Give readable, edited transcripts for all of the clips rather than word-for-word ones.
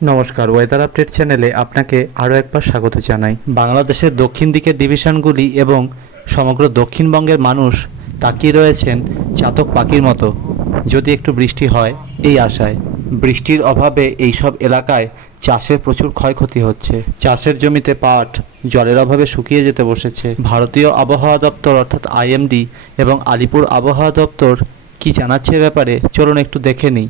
নমস্কার, weather update চ্যানেলে আপনাকে আরও একবার স্বাগত জানাই। বাংলাদেশের দক্ষিণ দিকের ডিভিশনগুলি এবং সমগ্র দক্ষিণবঙ্গের মানুষ তাকিয়ে রয়েছেন চাতক পাখির মতো যদি একটু বৃষ্টি হয় এই আশায়। বৃষ্টির অভাবে এইসব এলাকায় চাষের প্রচুর ক্ষয়ক্ষতি হচ্ছে। চাষের জমিতে পাট জলের অভাবে শুকিয়ে যেতে বসেছে। ভারতীয় আবহাওয়া দপ্তর অর্থাৎ আইএমডি এবং আলিপুর আবহাওয়া দপ্তর কি জানাচ্ছে ব্যাপারে চলুন একটু দেখে নিই।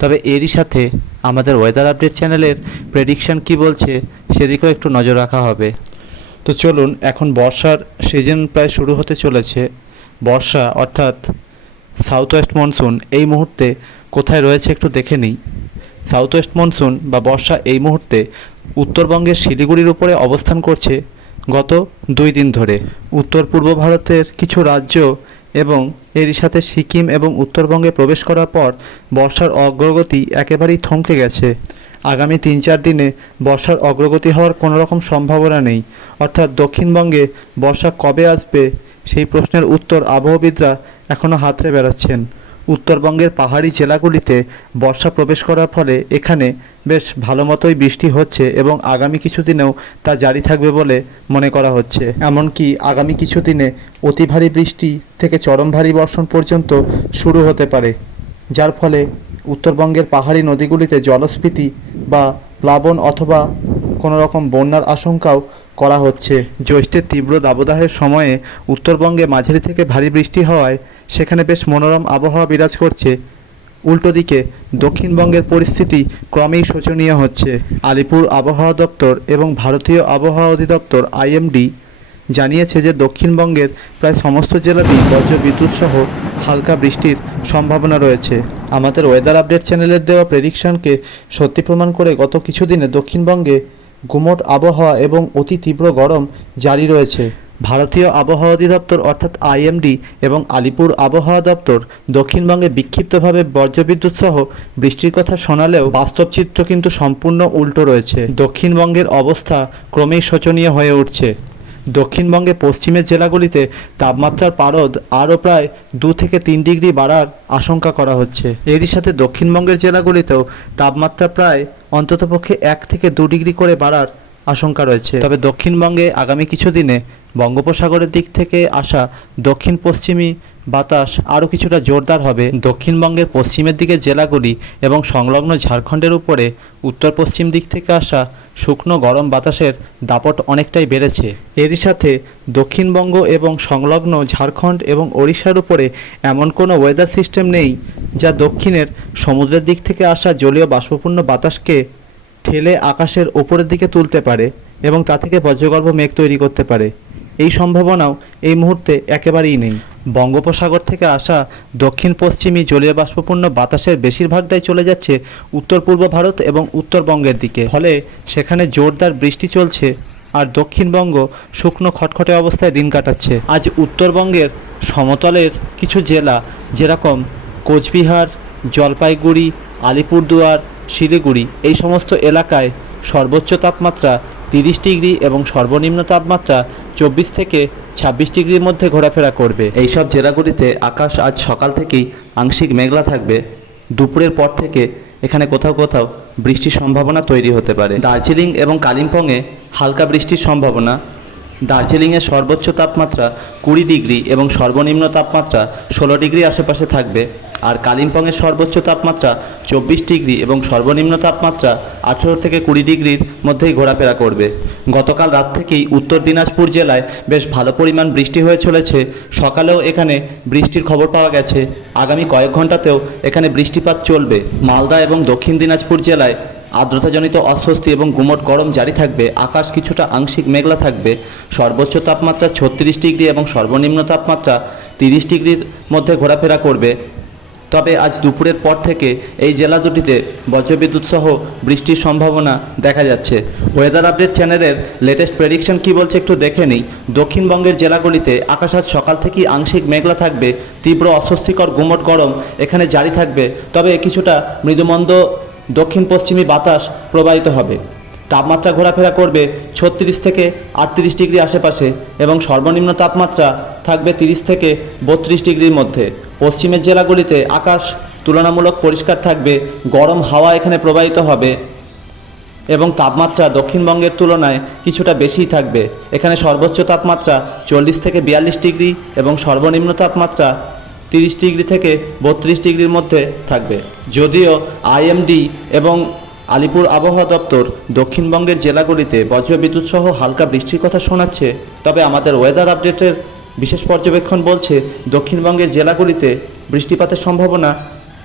তবে এরই সাথে আমাদের ওয়েদার আপডেট চ্যানেলের প্রেডিকশন কি বলছে সেদিকেও একটু নজর রাখা হবে। তো চলুন, এখন বর্ষার সিজন প্রায় শুরু হতে চলেছে। বর্ষা অর্থাৎ সাউথ ওয়েস্ট মনসুন এই মুহূর্তে কোথায় রয়েছে একটু দেখে নিই। সাউথ ওয়েস্ট মনসুন বা বর্ষা এই মুহূর্তে উত্তরবঙ্গের শিলিগুড়ির উপরে অবস্থান করছে গত 2 দিন ধরে। উত্তর পূর্ব ভারতের কিছু রাজ্য এবং এরই সাথে সিকিম এবং উত্তরবঙ্গে প্রবেশ করার পর বর্ষার অগ্রগতি একেবারেই থমকে গেছে। আগামী 3-4 দিনে বর্ষার অগ্রগতি হওয়ার কোনো রকম সম্ভাবনা নেই। অর্থাৎ দক্ষিণবঙ্গে বর্ষা কবে আসবে সেই প্রশ্নের উত্তর আবহবিদরা এখনও হাতড়ে বেড়াচ্ছেন। উত্তরবঙ্গের পাহাড়ি জেলাগুলিতে বর্ষা প্রবেশ করার ফলে এখানে বেশ ভালো মতোই বৃষ্টি হচ্ছে এবং আগামী কিছুদিনেও তা জারি থাকবে বলে মনে করা হচ্ছে। এমনকি আগামী কিছুদিনে অতি ভারী বৃষ্টি থেকে চরম ভারী বর্ষণ পর্যন্ত শুরু হতে পারে, যার ফলে উত্তরবঙ্গের পাহাড়ি নদীগুলিতে জলস্ফীতি বা প্লাবন অথবা কোনো রকম বন্যার আশঙ্কাও করা হচ্ছে। জ্যৈষ্ঠের তীব্র দাবদাহের সময়ে উত্তরবঙ্গে মাঝারি থেকে ভারী বৃষ্টি হওয়ায় সেখানে বেশ মনোরম আবহাওয়া বিরাজ করছে। উল্টো দিকে দক্ষিণবঙ্গের পরিস্থিতি ক্রমেই শোচনীয় হচ্ছে। আলিপুর আবহাওয়া দপ্তর এবং ভারতীয় আবহাওয়া অধিদপ্তর আইএমডি জানিয়েছে যে দক্ষিণবঙ্গের প্রায় সমস্ত জেলাতেই বজ্রবিদ্যুৎ সহ হালকা বৃষ্টির সম্ভাবনা রয়েছে। আমাদের ওয়েদার আপডেট চ্যানেলের দেওয়া প্রেডিকশনকে সত্যি প্রমাণ করে গত কিছুদিনে দক্ষিণবঙ্গে গুমোট আবহাওয়া এবং অতি তীব্র গরম জারি রয়েছে। ভারতীয় আবহাওয়া অধিদপ্তর অর্থাৎ আইএমডি এবং আলিপুর আবহাওয়া দপ্তর দক্ষিণবঙ্গে বিক্ষিপ্তভাবে বজ্রবিদ্যুৎ সহ বৃষ্টির কথা শোনালেও বাস্তব চিত্র কিন্তু সম্পূর্ণ উল্টো রয়েছে। দক্ষিণবঙ্গের অবস্থা ক্রমেই শোচনীয় হয়ে উঠছে। দক্ষিণবঙ্গে পশ্চিমের জেলাগুলিতে তাপমাত্রার পারদ আরও প্রায় 2 থেকে 3 ডিগ্রি বাড়ার আশঙ্কা করা হচ্ছে। এরই সাথে দক্ষিণবঙ্গের জেলাগুলিতেও তাপমাত্রা প্রায় অন্ততপক্ষে 1 থেকে 2 ডিগ্রি করে বাড়ার আশঙ্কা রয়েছে। তবে দক্ষিণবঙ্গে আগামী কিছুদিনে বঙ্গোপসাগরের দিক থেকে আসা দক্ষিণ পশ্চিমী বাতাস আরও কিছুটা জোরদার হবে। দক্ষিণবঙ্গের পশ্চিমের দিকের জেলাগুলি এবং সংলগ্ন ঝাড়খণ্ডের উপরে উত্তর পশ্চিম দিক থেকে আসা শুকনো গরম বাতাসের দাপট অনেকটাই বেড়েছে। এরই সাথে দক্ষিণবঙ্গ এবং সংলগ্ন ঝাড়খণ্ড এবং ওড়িশার উপরে এমন কোনো ওয়েদার সিস্টেম নেই যা দক্ষিণের সমুদ্রের দিক থেকে আসা জলীয় বাষ্পপূর্ণ বাতাসকে ঠেলে আকাশের ওপরের দিকে তুলতে পারে এবং তা থেকে বজ্রগর্ভ মেঘ তৈরি করতে পারে। এই সম্ভাবনাও এই মুহূর্তে একেবারেই নেই। বঙ্গোপসাগর থেকে আসা দক্ষিণ পশ্চিমী জলীয় বাষ্পপূর্ণ বাতাসের বেশিরভাগটাই চলে যাচ্ছে উত্তর পূর্ব ভারত এবং উত্তরবঙ্গের দিকে, ফলে সেখানে জোরদার বৃষ্টি চলছে আর দক্ষিণবঙ্গ শুকনো খটখটে অবস্থায় দিন কাটাচ্ছে। আজ উত্তরবঙ্গের সমতলের কিছু জেলা যেরকম কোচবিহার, জলপাইগুড়ি, আলিপুরদুয়ার, শিলিগুড়ি এই সমস্ত এলাকায় সর্বোচ্চ তাপমাত্রা 30 ডিগ্রি এবং সর্বনিম্ন তাপমাত্রা 24 থেকে 26 ডিগ্রির মধ্যে ঘোরাফেরা করবে। এই সব জেলাগুলিতে আকাশ আজ সকাল থেকেই আংশিক মেঘলা থাকবে। দুপুরের পর থেকে এখানে কোথাও কোথাও বৃষ্টির সম্ভাবনা তৈরি হতে পারে। দার্জিলিং এবং কালিম্পংয়ে হালকা বৃষ্টির সম্ভাবনা। দার্জিলিংয়ের সর্বোচ্চ তাপমাত্রা 20 ডিগ্রি এবং সর্বনিম্ন তাপমাত্রা 16 ডিগ্রি আশেপাশে থাকবে। আর কালিম্পংয়ের সর্বোচ্চ তাপমাত্রা 24 ডিগ্রি এবং সর্বনিম্ন তাপমাত্রা 18 থেকে 20 ডিগ্রির মধ্যেই ঘোরাফেরা করবে। গতকাল রাত থেকেই উত্তর দিনাজপুর জেলায় বেশ ভালো পরিমাণ বৃষ্টি হয়ে চলেছে। সকালেও এখানে বৃষ্টির খবর পাওয়া গেছে। আগামী কয়েক ঘন্টাতেও এখানে বৃষ্টিপাত চলবে। মালদা এবং দক্ষিণ দিনাজপুর জেলায় আর্দ্রতাজনিত অস্বস্তি এবং গুমোট গরম জারি থাকবে। আকাশ কিছুটা আংশিক মেঘলা থাকবে। সর্বোচ্চ তাপমাত্রা 36 ডিগ্রি এবং সর্বনিম্ন তাপমাত্রা 30 ডিগ্রির মধ্যে ঘোরাফেরা করবে। তবে আজ দুপুরের পর থেকে এই জেলা দুটিতে বজ্রবিদ্যুৎ সহ বৃষ্টির সম্ভাবনা দেখা যাচ্ছে। ওয়েদার আপডেট চ্যানেলের লেটেস্ট প্রেডিকশন কি বলছে একটু দেখে নিই। দক্ষিণবঙ্গের জেলাগুলিতে আকাশ আজ সকাল থেকেই আংশিক মেঘলা থাকবে। তীব্র অস্বস্তিকর গুমোট গরম এখানে জারি থাকবে। তবে কিছুটা মৃদুমন্দ দক্ষিণ পশ্চিমী বাতাস প্রবাহিত হবে। তাপমাত্রা ঘোরাফেরা করবে 36 থেকে 38 ডিগ্রি আশেপাশে এবং সর্বনিম্ন তাপমাত্রা থাকবে 30 থেকে 32 ডিগ্রির মধ্যে। পশ্চিমের জেলাগুলিতে আকাশ তুলনামূলক পরিষ্কার থাকবে। গরম হাওয়া এখানে প্রবাহিত হবে। এবং তাপমাত্রা দক্ষিণবঙ্গের তুলনায় কিছুটা বেশিই থাকবে। এখানে সর্বোচ্চ তাপমাত্রা 40 থেকে 42 ডিগ্রি এবং সর্বনিম্ন তাপমাত্রা 30 ডিগ্রি থেকে 32 ডিগ্রির মধ্যে থাকবে। যদিও আইএমডি এবং আলিপুর আবহাওয়া দপ্তর দক্ষিণবঙ্গের জেলাগুলিতে বজ্রবিদ্যুৎ সহ হালকা বৃষ্টির কথা শোনাচ্ছে, তবে আমাদের ওয়েদার আপডেটের বিশেষ পর্যবেক্ষণ বলছে দক্ষিণবঙ্গের জেলাগুলিতে বৃষ্টিপাতের সম্ভাবনা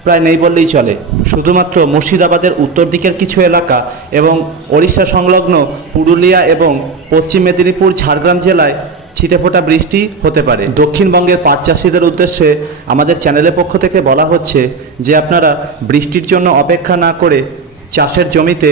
প্রায় নেই বললেই চলে। শুধুমাত্র মুর্শিদাবাদের উত্তর দিকের কিছু এলাকা এবং ওড়িশা সংলগ্ন পুরুলিয়া এবং পশ্চিম মেদিনীপুর ঝাড়গ্রাম জেলায় ছিটেফোঁটা বৃষ্টি হতে পারে। দক্ষিণবঙ্গের পাট চাষিদের উদ্দেশ্যে আমাদের চ্যানেলের পক্ষ থেকে বলা হচ্ছে যে আপনারা বৃষ্টির জন্য অপেক্ষা না করে চাষের জমিতে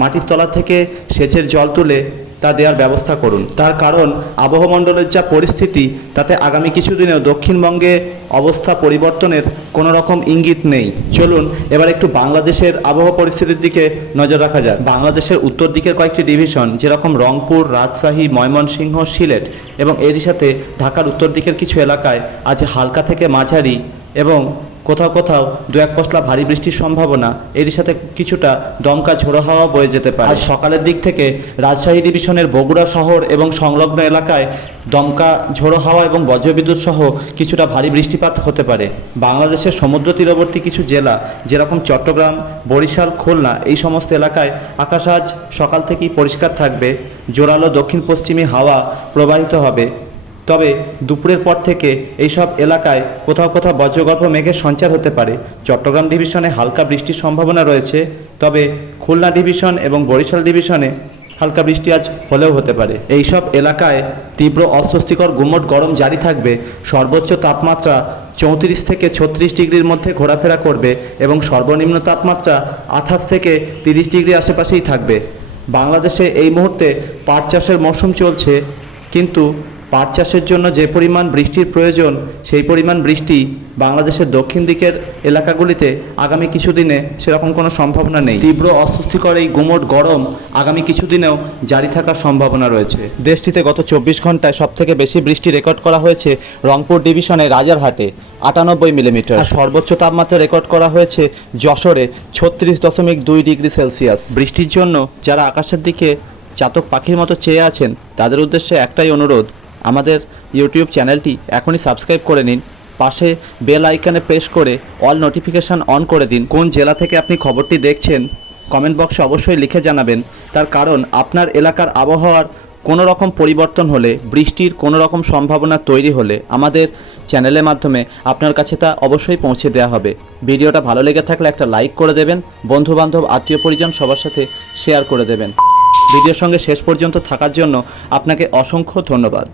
মাটির তলা থেকে সেচের জল তুলে তা দেওয়ার ব্যবস্থা করুন। তার কারণ আবহমণ্ডলের যা পরিস্থিতি তাতে আগামী কিছুদিনেও দক্ষিণবঙ্গে অবস্থা পরিবর্তনের কোনো রকম ইঙ্গিত নেই। চলুন এবার একটু বাংলাদেশের আবহাওয়া পরিস্থিতির দিকে নজর রাখা যাক। বাংলাদেশের উত্তর দিকের কয়েকটি ডিভিশন যেরকম রংপুর, রাজশাহী, ময়মনসিংহ, সিলেট এবং এরই সাথে ঢাকার উত্তর দিকের কিছু এলাকায় আজ হালকা থেকে মাঝারি এবং কোথাও কোথাও দু এক পশলা ভারী বৃষ্টির সম্ভাবনা, এর সাথে কিছুটা দমকা ঝোড়ো হাওয়া বয়ে যেতে পারে। আজ সকালের দিক থেকে রাজশাহী ডিভিশনের বগুড়া শহর এবং সংলগ্ন এলাকায় দমকা ঝোড়ো হাওয়া এবং বজ্রবিদ্যুৎ সহ কিছুটা ভারী বৃষ্টিপাত হতে পারে। বাংলাদেশের সমুদ্র তীরবর্তী কিছু জেলা যেরকম চট্টগ্রাম, বরিশাল, খুলনা এই সমস্ত এলাকায় আকাশ আজ সকাল থেকেই পরিষ্কার থাকবে। জোরালো দক্ষিণ পশ্চিমী হাওয়া প্রবাহিত হবে। তবে দুপুরের পর থেকে এইসব এলাকায় কোথাও কোথাও বজ্রগর্ভ মেঘের সঞ্চার হতে পারে। চট্টগ্রাম ডিভিশনে হালকা বৃষ্টির সম্ভাবনা রয়েছে, তবে খুলনা ডিভিশন এবং বরিশাল ডিভিশনে হালকা বৃষ্টি আজ হলেও হতে পারে। এইসব এলাকায় তীব্র অস্বস্তিকর গুমোট গরম জারি থাকবে। সর্বোচ্চ তাপমাত্রা 34 থেকে 36 ডিগ্রির মধ্যে ঘোরাফেরা করবে এবং সর্বনিম্ন তাপমাত্রা 28 থেকে 30 ডিগ্রি আশেপাশেই থাকবে। বাংলাদেশে এই মুহূর্তে পাট চাষের মৌসুম চলছে, কিন্তু পাট চাষের জন্য যে পরিমাণ বৃষ্টির প্রয়োজন সেই পরিমাণ বৃষ্টি বাংলাদেশের দক্ষিণ দিকের এলাকাগুলিতে আগামী কিছুদিনে সেরকম কোনো সম্ভাবনা নেই। তীব্র অস্বস্তিকর এই গুমোট গরম আগামী কিছুদিনেও জারি থাকার সম্ভাবনা রয়েছে। দেশটিতে গত 24 ঘন্টায় সবথেকে বেশি বৃষ্টি রেকর্ড করা হয়েছে রংপুর ডিভিশনে রাজারহাটে 98 মিলিমিটার। আর সর্বোচ্চ তাপমাত্রা রেকর্ড করা হয়েছে যশোরে 36.2 ডিগ্রি সেলসিয়াস। বৃষ্টির জন্য যারা আকাশের দিকে চাতক পাখির মতো চেয়ে আছেন তাদের উদ্দেশ্যে একটাই অনুরোধ, আমাদের ইউটিউব চ্যানেলটি এখনই সাবস্ক্রাইব করে নিন, পাশে বেল আইকনে প্রেস করে অল নোটিফিকেশান অন করে দিন। কোন জেলা থেকে আপনি খবরটি দেখছেন কমেন্ট বক্সে অবশ্যই লিখে জানাবেন। তার কারণ আপনার এলাকার আবহাওয়ার কোনো রকম পরিবর্তন হলে, বৃষ্টির কোনো রকম সম্ভাবনা তৈরি হলে আমাদের চ্যানেলের মাধ্যমে আপনার কাছে তা অবশ্যই পৌঁছে দেওয়া হবে। ভিডিওটা ভালো লেগে থাকলে একটা লাইক করে দেবেন, বন্ধুবান্ধব আত্মীয় পরিজন সবার সাথে শেয়ার করে দেবেন। ভিডিওর সঙ্গে শেষ পর্যন্ত থাকার জন্য আপনাকে অসংখ্য ধন্যবাদ।